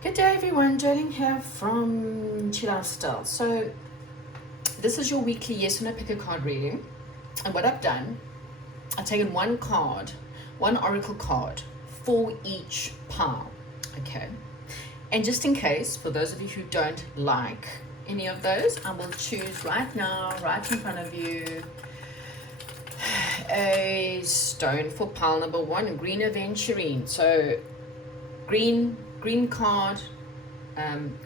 Good day everyone, Jolene here from Chill Lifestyle. So this is your weekly yes or no pick a card reading. And what I've done, I've taken one card, one oracle card for each pile. Okay. And just in case, for those of you who don't like any of those, I will choose right now, right in front of you, a stone for pile number one, green aventurine. So green card,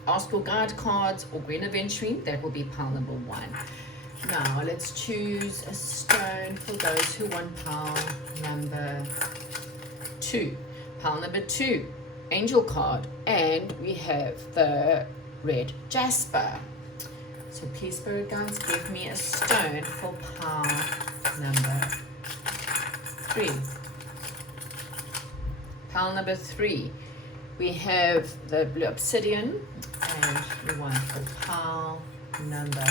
ask your guide cards, or green aventurine, that will be pile number one. Now let's choose a stone for those who want pile number two. Pile number two, angel card, and we have the red jasper. So please, spirit guides, give me a stone for pile number three. Pile number three, we have the blue obsidian, and we want for pile number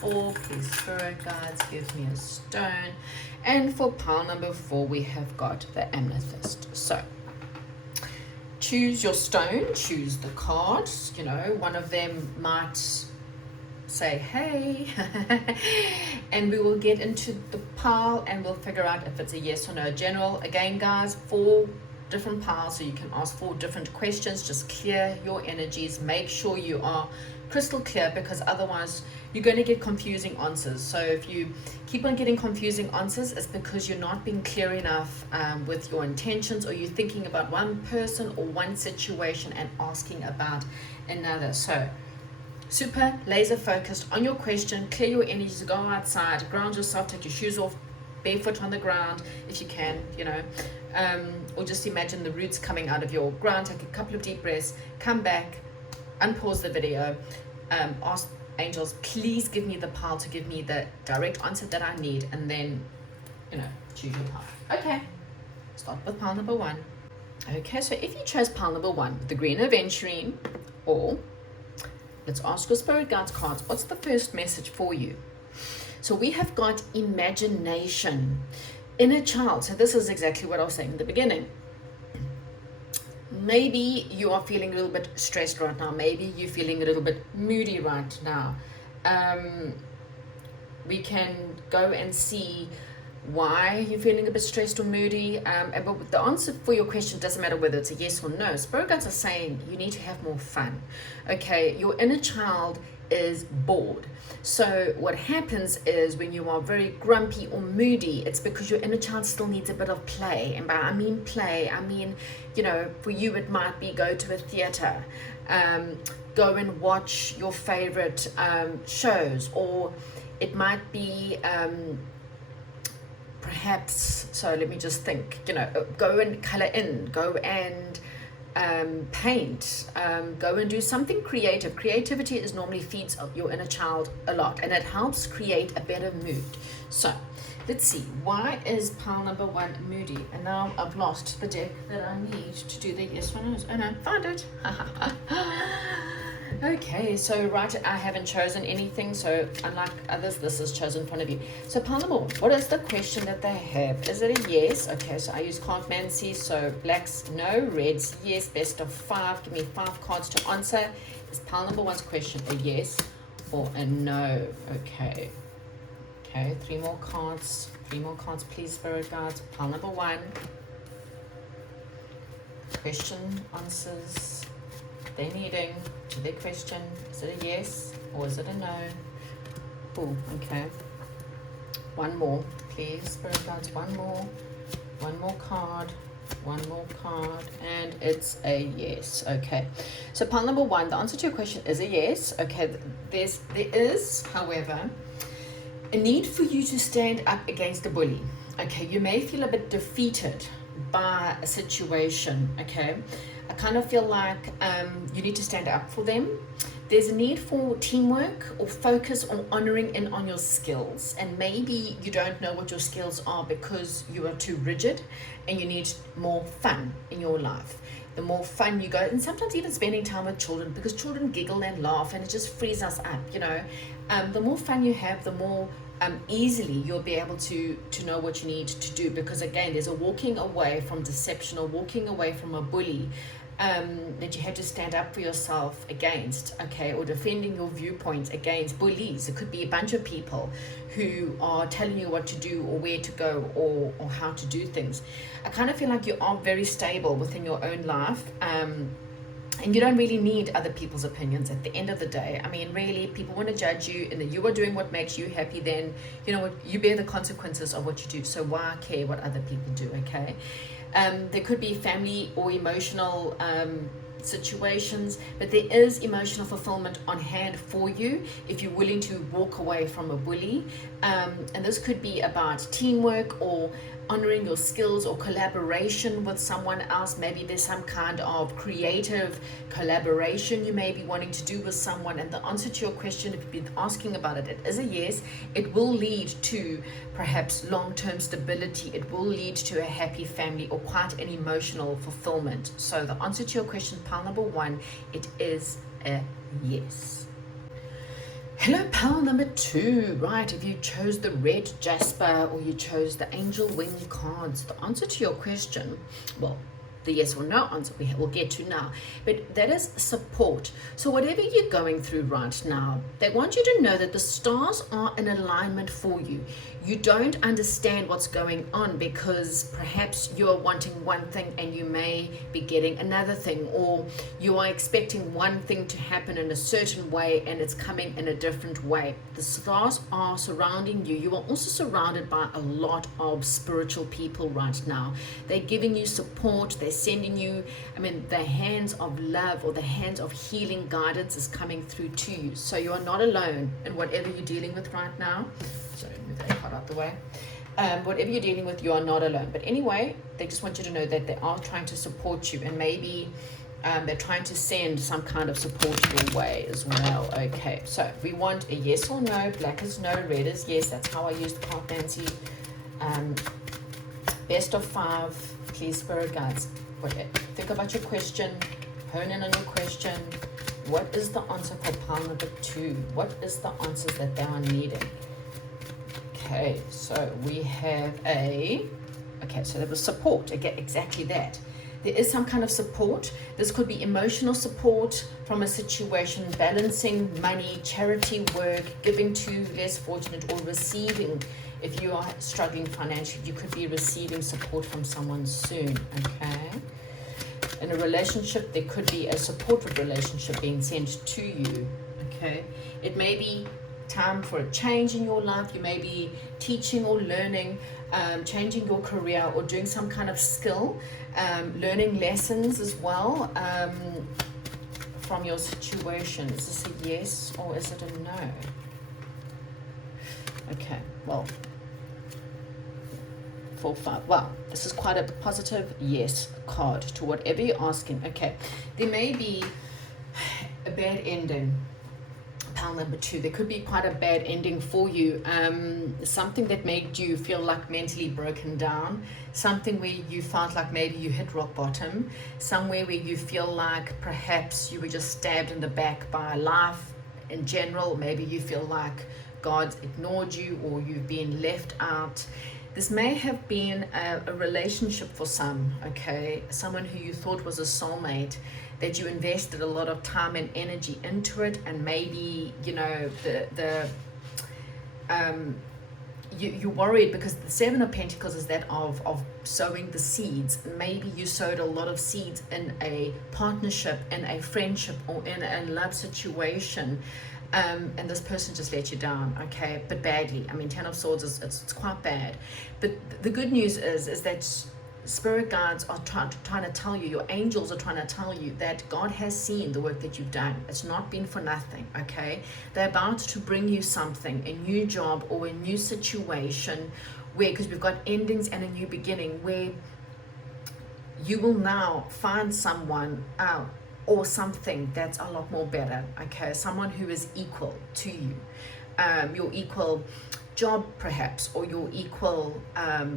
four, please spirit guides, give me a stone. And for pile number four, we have got the amethyst. So choose your stone, choose the card. You know, one of them might say hey and we will get into the pile and we'll figure out if it's a yes or no. General, again guys, 4 different piles, so you can ask 4 different questions. Just clear your energies, make sure you are crystal clear, because otherwise you're going to get confusing answers. So if you keep on getting confusing answers, it's because you're not being clear enough with your intentions, or you're thinking about one person or one situation and asking about another. So super laser focused on your question, clear your energies, go outside, ground yourself, take your shoes off, barefoot on the ground if you can, you know, or just imagine the roots coming out of your ground. Take a couple of deep breaths, come back, unpause the video, ask angels, please give me the pile to give me the direct answer that I need, and then, you know, choose your pile. Okay, start with pile number one. Okay, so if you chose pile number one, the green aventurine, or let's ask your spirit guides cards, what's the first message for you? So we have got imagination, inner child. So this is exactly what I was saying in the beginning. Maybe you are feeling a little bit stressed right now. Maybe you're feeling a little bit moody right now. We can go and see why you're feeling a bit stressed or moody. But the answer for your question doesn't matter whether it's a yes or no. Spirit guides are saying you need to have more fun. Okay, your inner child is bored. So what happens is when you are very grumpy or moody, it's because your inner child still needs a bit of play. And by I mean play, I mean, you know, for you it might be go to a theater, go and watch your favorite shows, or it might be perhaps, so let me just think, you know, go and color in, go and paint, go and do something creative. Creativity is normally feeds your inner child a lot, and it helps create a better mood. So let's see, why is pile number one moody? And now I've lost the deck that I need to do the yes or no's. Oh no, found it. Okay, so right, I haven't chosen anything, so unlike others, this is chosen in front of you. So pile number one, what is the question that they have? Is it a yes? Okay, so I use Cartmancy, so blacks no, reds yes, best of 5. Give me 5 cards to answer. Is pile number one's question a yes or a no? Okay, 3 more cards, please, spirit guides. Pile number one, question, answers they're needing to their question. Is it a yes or is it a no? Oh, okay. One more, please, spirit guides. One more card, and it's a yes. Okay, so pile number one, the answer to your question is a yes. Okay, there is, however, a need for you to stand up against a bully. Okay, you may feel a bit defeated by a situation. Okay, I kind of feel like you need to stand up for them. There's a need for teamwork or focus on honoring in on your skills, and maybe you don't know what your skills are because you are too rigid and you need more fun in your life. The more fun you go, and sometimes even spending time with children, because children giggle and laugh and it just frees us up, you know. The more fun you have, the more easily you'll be able to know what you need to do, because again, there's a walking away from deception or walking away from a bully. that you have to stand up for yourself against, okay, or defending your viewpoint against bullies. It could be a bunch of people who are telling you what to do or where to go or how to do things. I kind of feel like you are very stable within your own life, and you don't really need other people's opinions at the end of the day. I mean, really, people want to judge you, and that you are doing what makes you happy, then, you know what, you bear the consequences of what you do. So why care what other people do, okay? There could be family or emotional situations, but there is emotional fulfillment on hand for you if you're willing to walk away from a bully. And this could be about teamwork or honoring your skills or collaboration with someone else. Maybe there's some kind of creative collaboration you may be wanting to do with someone. And the answer to your question, if you've been asking about it, it is a yes. It will lead to perhaps long-term stability. It will lead to a happy family or quite an emotional fulfillment. So the answer to your question, pile number 1, it is a yes. Hello, pal number 2. Right, if you chose the red jasper or you chose the angel wing cards, the answer to your question, well, the yes or no answer we'll get to now, but that is support. So whatever you're going through right now, they want you to know that the stars are in alignment for you. You don't understand what's going on because perhaps you're wanting one thing and you may be getting another thing, or you are expecting one thing to happen in a certain way and it's coming in a different way. The stars are surrounding you. You are also surrounded by a lot of spiritual people right now. They're giving you support. They're sending you, the hands of love or the hands of healing guidance is coming through to you. So you are not alone in whatever you're dealing with right now. Sorry, move that part out the way. Whatever you're dealing with, you are not alone. But anyway, they just want you to know that they are trying to support you, and maybe they're trying to send some kind of support your way as well. Okay, so we want a yes or no. Black is no, red is yes. That's how I use the card, Nancy. Best of 5, please, spirit guides. Think about your question, hone in on your question. What is the answer for pile number 2? What is the answers that they are needing? Okay, so we have so there was support. Again, exactly that. There is some kind of support. This could be emotional support from a situation, balancing money, charity work, giving to less fortunate, or receiving. If you are struggling financially, you could be receiving support from someone soon, okay? In a relationship, there could be a supportive relationship being sent to you, okay? It may be time for a change in your life. You may be teaching or learning, changing your career or doing some kind of skill, learning lessons as well from your situation. Is this a yes or is it a no? Okay, well, 4, 5. Well, this is quite a positive yes card to whatever you're asking. Okay, there may be a bad ending. Pile number 2, there could be quite a bad ending for you, something that made you feel like mentally broken down, something where you felt like maybe you hit rock bottom, somewhere where you feel like perhaps you were just stabbed in the back by life in general. Maybe you feel like God's ignored you or you've been left out. This may have been a relationship for some, okay? Someone who you thought was a soulmate, that you invested a lot of time and energy into it, and maybe, you know, you're worried because the 7 of Pentacles is that of sowing the seeds. Maybe you sowed a lot of seeds in a partnership, in a friendship, or in a love situation, and this person just let you down, okay, but badly. 10 of Swords is it's quite bad, but the good news is that spirit guides are trying to tell you, your angels are trying to tell you that God has seen the work that you've done. It's not been for nothing, okay? They're about to bring you something, a new job or a new situation where, because we've got endings and a new beginning, where you will now find someone or something that's a lot more better, okay? Someone who is equal to you, your equal job perhaps, or your equal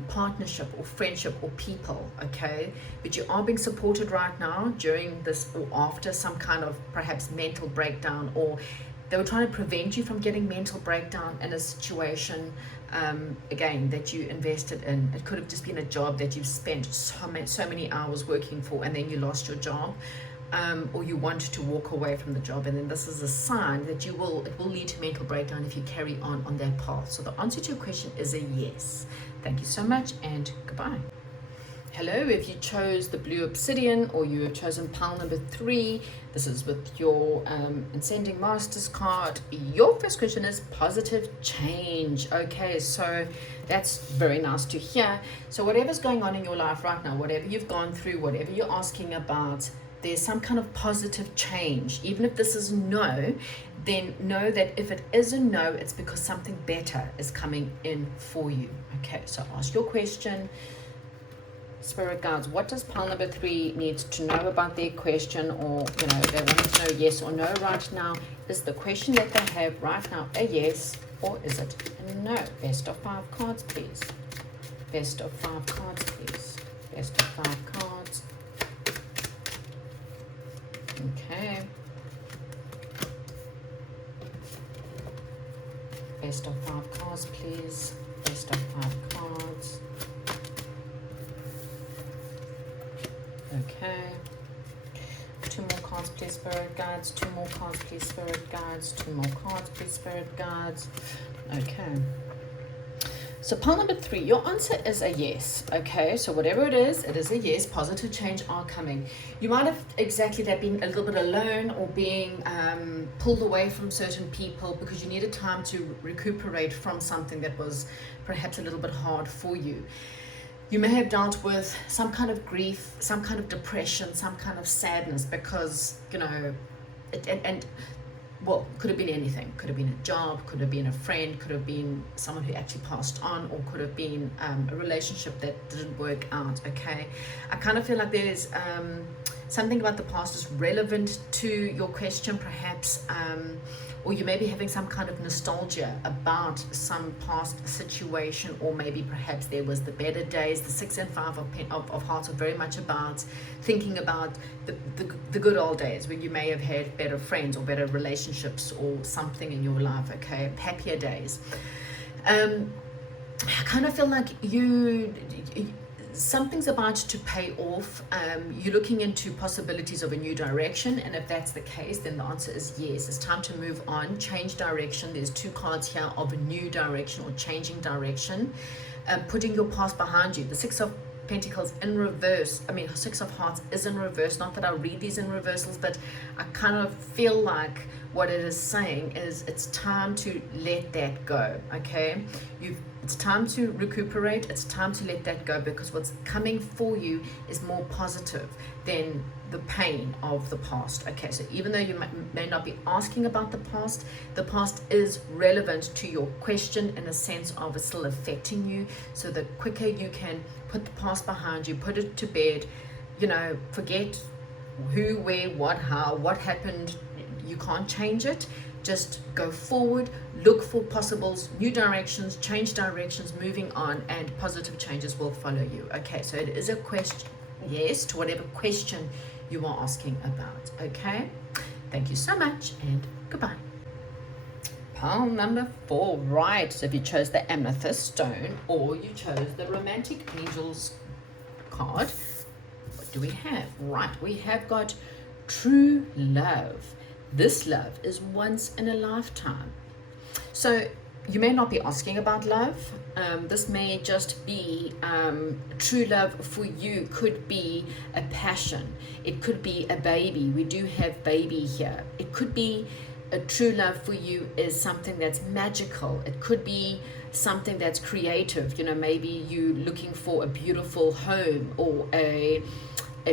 partnership or friendship or people, okay? But you are being supported right now during this or after some kind of perhaps mental breakdown, or they were trying to prevent you from getting mental breakdown in a situation, again, that you invested in. It could have just been a job that you've spent so many hours working for, and then you lost your job. Or you want to walk away from the job, and then this is a sign that it will lead to mental breakdown if you carry on that path. So the answer to your question is a yes. Thank you so much, and goodbye. Hello, if you chose the blue obsidian or you have chosen pile number 3, this is with your Ascending Masters card. Your first question is positive change. Okay, so that's very nice to hear. So whatever's going on in your life right now, whatever you've gone through, whatever you're asking about, there's some kind of positive change. Even if this is no, then know that if it is a no, it's because something better is coming in for you. Okay, so ask your question. Spirit guides, what does pile number 3 need to know about their question, or they want to know yes or no right now? Is the question that they have right now a yes, or is it a no? Best of 5 cards, please. Best of 5 cards, please. Best of 5 cards. Okay. Best of 5 cards, please. Best of 5 cards. Okay. 2 more cards, please, Spirit Guides. 2 more cards, please, Spirit Guides. 2 more cards, please, Spirit Guides. Okay. So pile number 3, your answer is a yes. Okay, so whatever it is a yes. Positive change are coming. You might have exactly that been a little bit alone, or being pulled away from certain people because you needed time to recuperate from something that was perhaps a little bit hard for you. You may have dealt with some kind of grief, some kind of depression, some kind of sadness because, well, could have been anything. Could have been a job, could have been a friend, could have been someone who actually passed on, or could have been a relationship that didn't work out, okay? I kind of feel like there's something about the past is relevant to your question, perhaps, or you may be having some kind of nostalgia about some past situation, or maybe perhaps there was the better days. The 6 and 5 of hearts are very much about thinking about the good old days when you may have had better friends or better relationships or something in your life, okay? Happier days. I kind of feel like something's about to pay off. You're looking into possibilities of a new direction, and if that's the case, then the answer is yes. It's time to move on, change direction. There's 2 cards here of a new direction or changing direction, putting your past behind you. The 6 of Pentacles in reverse, 6 of Hearts is in reverse. Not that I read these in reversals, but I kind of feel like what it is saying is it's time to let that go, okay? It's time to recuperate. It's time to let that go, because what's coming for you is more positive than the pain of the past. Okay, so even though you may not be asking about the past is relevant to your question in a sense of it's still affecting you. So the quicker you can put the past behind you, put it to bed, forget who, where, what, how, what happened. You can't change it. Just go forward, look for possibles, new directions, change directions, moving on, and positive changes will follow you. Okay, so it is a question, yes, to whatever question you are asking about. Okay, thank you so much, and goodbye. Pile number 4, right? So if you chose the amethyst stone or you chose the romantic angels card, what do we have? Right, we have got true love. This love is once in a lifetime. So you may not be asking about love. This may just be true love for you. Could be a passion. It could be a baby. We do have baby here. It could be a true love for you is something that's magical. It could be something that's creative. Maybe you looking for a beautiful home, or a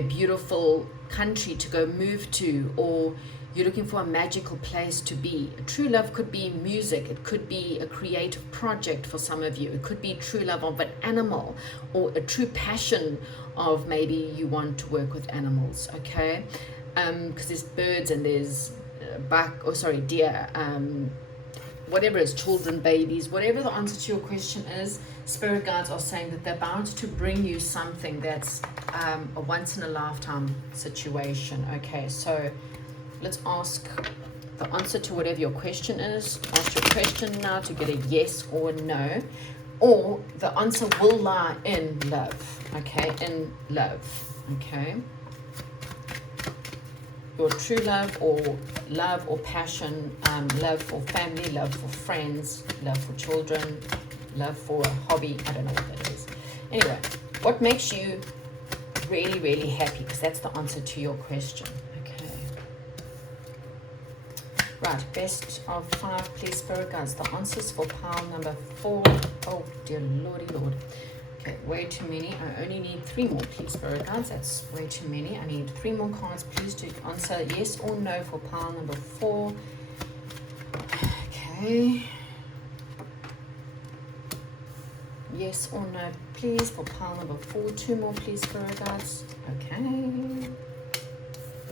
beautiful country to go move to, or you're looking for a magical place to be. A true love could be music. It could be a creative project for some of you. It could be true love of an animal, or a true passion of maybe you want to work with animals, okay? Because there's birds and there's deer, whatever it is, children, babies, whatever the answer to your question is, spirit guides are saying that they're bound to bring you something that's a once in a lifetime situation. Okay, so let's ask the answer to whatever your question is. Ask your question now to get a yes or a no. Or the answer will lie in love, okay? In love, okay? Your true love or passion, love for family, love for friends, love for children, love for a hobby. I don't know what that is. Anyway, what makes you really, really happy? Because that's the answer to your question. Right, best of 5, please, Spirit Guides. The answers for pile number 4. Oh, dear Lordy Lord. Okay, way too many. I only need 3 more, please, Spirit Guides. That's way too many. I need 3 more cards, please, to answer yes or no for pile number 4. Okay. Yes or no, please, for pile number 4. 2 more, please, Spirit Guides. Okay.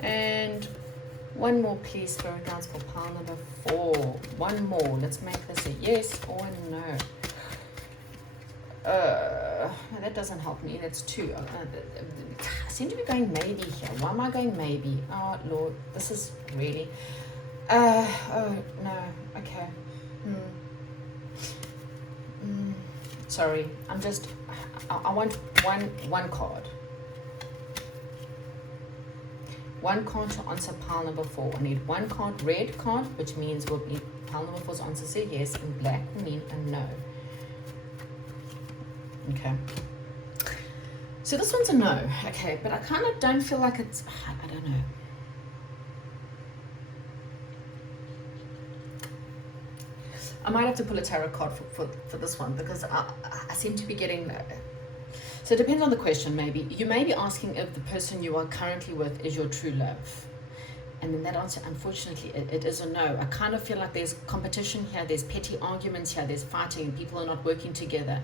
And 1 more, please, Spirit Guides, for pile number 4. 1 more. Let's make this a yes or a no. That doesn't help me. That's 2. I seem to be going maybe here. Why am I going maybe? Oh, Lord. This is really... oh, no. Okay. Sorry. I'm just... I want one card. 1 card to answer pile number 4. I need 1 card, red card, which means we'll need pile number 4's answer say yes, and black will mean a no. Okay. So this one's a no. Okay, but I kind of don't feel like it's, I don't know. I might have to pull a tarot card for this one, because I seem to be getting that. So it depends on the question, maybe. You may be asking if the person you are currently with is your true love. And then that answer, unfortunately, it is a no. I kind of feel like there's competition here, there's petty arguments here, there's fighting, people are not working together.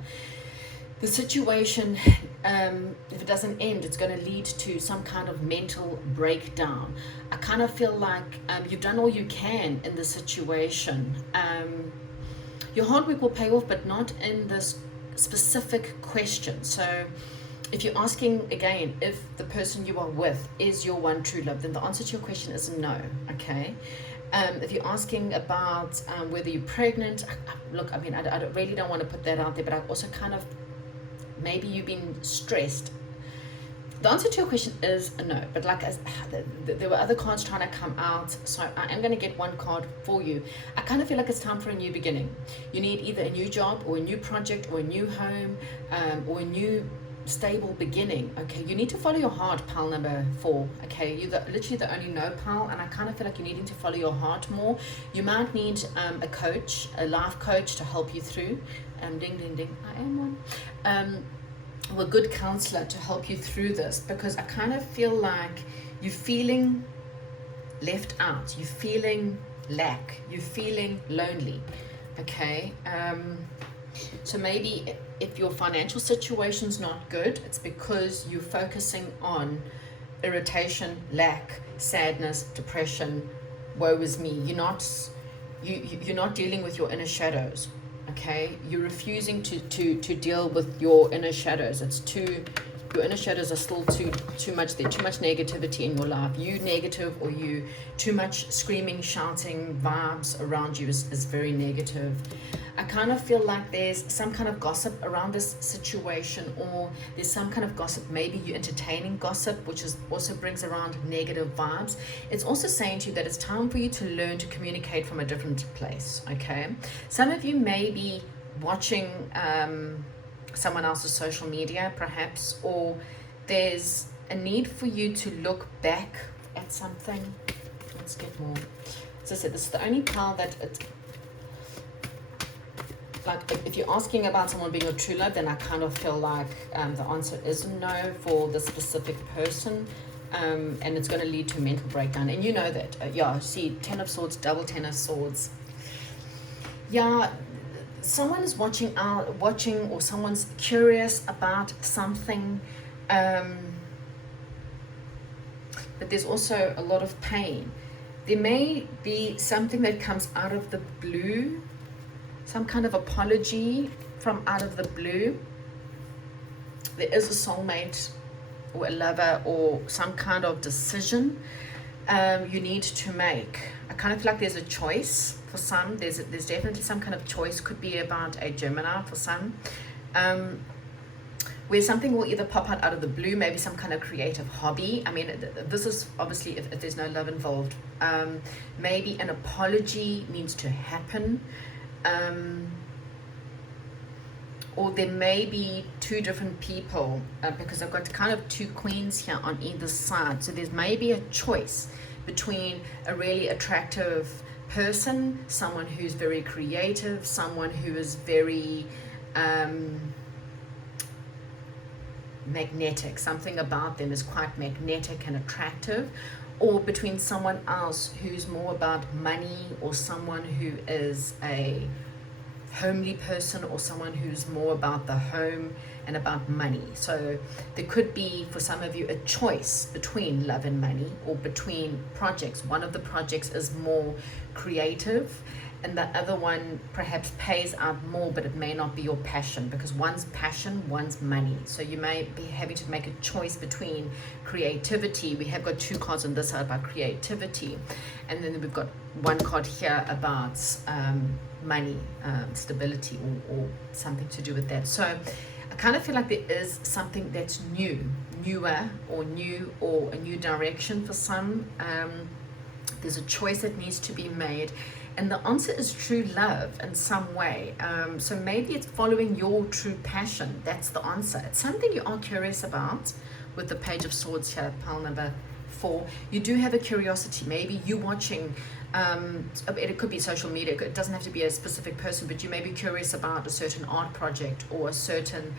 The situation, if it doesn't end, it's going to lead to some kind of mental breakdown. I kind of feel like you've done all you can in the situation. Your hard work will pay off, but not in this specific question. So if you're asking again if the person you are with is your one true love, then the answer to your question is no. Okay. If you're asking about whether you're pregnant, look, I mean, I really don't want to put that out there, but I also kind of, maybe you've been stressed. The answer to your question is a no, but like there were other cards trying to come out, so I am going to get 1 card for you. I kind of feel like it's time for a new beginning. You need either a new job or a new project or a new home or a new stable beginning. Okay, you need to follow your heart, pile number 4. Okay, you're literally the only no pile, and I kind of feel like you're needing to follow your heart more. You might need a coach, a life coach, to help you through. Ding ding ding, I am one. A good counselor to help you through this, because I kind of feel like you're feeling left out, you're feeling lack, you're feeling lonely. Okay, so maybe if your financial situation's not good, it's because you're focusing on irritation, lack, sadness, depression, woe is me. You're not dealing with your inner shadows. Okay, you're refusing to deal with your inner shadows. Your inner shadows are still too much there, too much negativity in your life. You negative, or you too much screaming, shouting vibes around you is very negative. I kind of feel like there's some kind of gossip around this situation, or there's some kind of gossip. Maybe you're entertaining gossip, which also brings around negative vibes. It's also saying to you that it's time for you to learn to communicate from a different place. Okay, some of you may be watching someone else's social media, perhaps, or there's a need for you to look back at something. Let's get more. As I said, this is the only pile that it's like, if you're asking about someone being a true love, then I kind of feel like the answer is no for the specific person, and it's going to lead to a mental breakdown. And you know that. Yeah, see, 10 of Swords, double 10 of Swords. Yeah, someone is watching, or someone's curious about something, but there's also a lot of pain. There may be something that comes out of the blue, some kind of apology from out of the blue. There is a soulmate or a lover or some kind of decision you need to make. I kind of feel like there's a choice for some. There's definitely some kind of choice. Could be about a Gemini for some. Where something will either pop out of the blue, maybe some kind of creative hobby. I mean, this is obviously if there's no love involved. Maybe an apology needs to happen. Or there may be two different people, because I've got kind of two queens here on either side. So there's maybe a choice between a really attractive person, someone who's very creative, someone who is very magnetic. Something about them is quite magnetic and attractive, or between someone else who's more about money, or someone who is a homely person, or someone who's more about the home and about money. So there could be for some of you a choice between love and money, or between projects. One of the projects is more creative and the other one perhaps pays out more, but it may not be your passion, because one's passion, one's money. So you may be having to make a choice between creativity. We have got two cards on this side about creativity, and then we've got one card here about money, stability, or something to do with that. So I kind of feel like there is something that's newer, or a new direction for some. There's a choice that needs to be made, and the answer is true love in some way. So maybe it's following your true passion. That's the answer. It's something you are curious about. With the Page of Swords here, pile number 4, you do have a curiosity. Maybe you watching, it could be social media, it doesn't have to be a specific person, but you may be curious about a certain art project, or a certain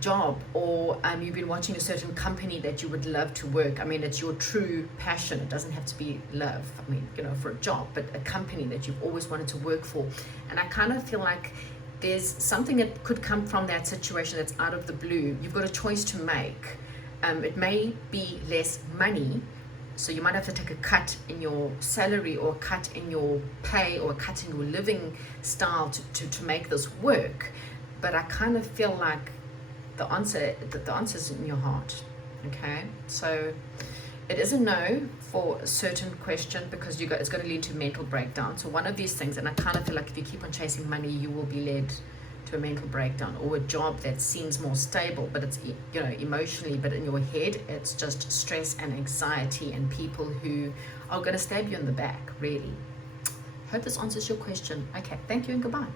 job, or you've been watching a certain company that you would love to work. I mean, it's your true passion. It doesn't have to be love, I mean, for a job, but a company that you've always wanted to work for. And I kind of feel like there's something that could come from that situation that's out of the blue. You've got a choice to make. It may be less money, so you might have to take a cut in your salary, or a cut in your pay, or a cut in your living style to make this work. But I kind of feel like the answer is in your heart. Okay, so it is a no for a certain question, because it's going to lead to mental breakdown. So one of these things, and I kind of feel like if you keep on chasing money, you will be led to a mental breakdown, or a job that seems more stable, but it's emotionally, but in your head it's just stress and anxiety, and people who are going to stab you in the back. Really, hope this answers your question. Okay, thank you and goodbye.